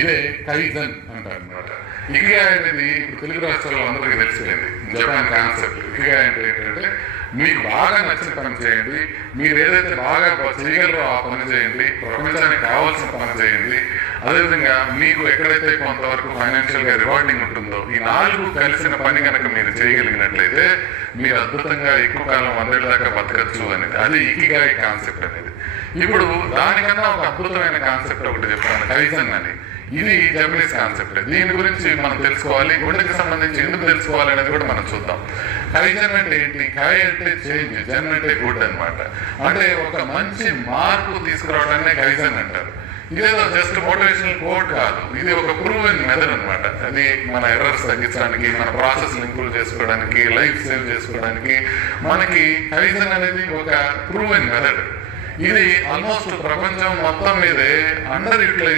ఇదే కైజన్ అంటారు అనమాట ఇకిగా అనేది ఇప్పుడు తెలుగు రాష్ట్రాల్లో అందరికీ తెలిసిపోయింది జపాన్ కాన్సెప్ట్. ఇకిగా అంటే ఏంటంటే మీకు బాగా నచ్చిన పని చేయండి. మీరు ఏదైతే బాగా చేయగలరో ఆ పని చేయండి. ప్రపంచానికి కావాల్సిన పని చేయండి. అదేవిధంగా మీకు ఎక్కడైతే కొంతవరకు ఫైనాన్షియల్గా రివార్డింగ్ ఉంటుందో ఈ నాలుగు కలిసిన పని కనుక మీరు చేయగలిగినట్లయితే మీరు అద్భుతంగా ఎక్కువ కాలం అందరిదాకా దాకా బతకచ్చు అనేది. అది ఇకిగాయ కాన్సెప్ట్ అనేది. ఇప్పుడు దానికన్నా ఒక అద్భుతమైన కాన్సెప్ట్ ఒకటి చెప్తాను కైజన్ అని. ఇది జపనీస్ కాన్సెప్ట్ దీని గురించి మనం తెలుసుకోవాలి. గుండెకి సంబంధించి ఎందుకు తెలుసుకోవాలి అనేది కూడా మనం చూద్దాం. కైజన్ అంటే ఏంటి? కై అంటే చేంజ్ జన్ అంటే గుడ్ అన్నమాట అంటే ఒక మంచి మార్పు తీసుకురావడాన్ని కైజన్ అంటారు. ఇదేదో జస్ట్ మోటివేషనల్ కోడ్ కాదు. ఇది ఒక ప్రూవెన్ మెథడ్ అన్నమాట అది మన ఎర్రర్స్ తగ్గించడానికి మన ప్రాసెస్ ఇంప్రూవ్ చేసుకోవడానికి లైఫ్ సేవ్ చేసుకోవడానికి మనకి కైజన్ అనేది ఒక ప్రూవెన్ మెథడ్ ఇది ఆల్మోస్ట్ ప్రపంచం మొత్తం మీదే అండర్ యూటిలైజ్